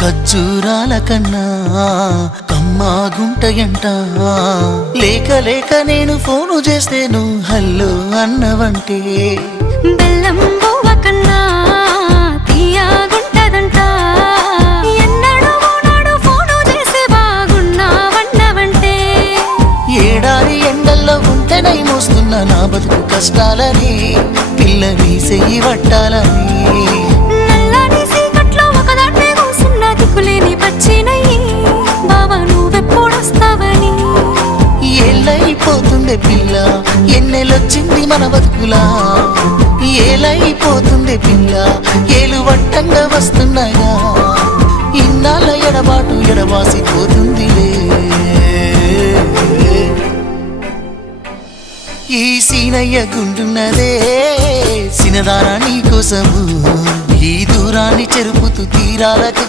ఖర్జూరాల కన్నా కమ్మాగుంటయంట. లేక లేక నేను ఫోను చేస్తే నువ్వు హల్లో అన్నవంటే బెల్లం బువ్వ కన్నా తీయగుంటదంట. ఎన్నడూ నాడు ఫోను చేసి బాగున్నావన్నవంటే ఏడాది ఎండల్లో ఉంటేనై మోస్తున్న నా బతుకు కష్టాలని పిల్లని సెయ్యి పట్టాలని ఏలైపోతుందే పిల్ల ఎన్నెలొచ్చింది మన బతుకులా. ఏలైపోతుందే పిల్ల ఏలు వట్టంగా వస్తున్నాయా. ఇన్నాళ్ళ ఎడబాటు ఎడబాసిపోతుందిలే. ఈ సీనయ్య గుండున్నదే సినదారా నీ కోసము. ఈ దూరాన్ని చెరుపుతూ తీరాలకు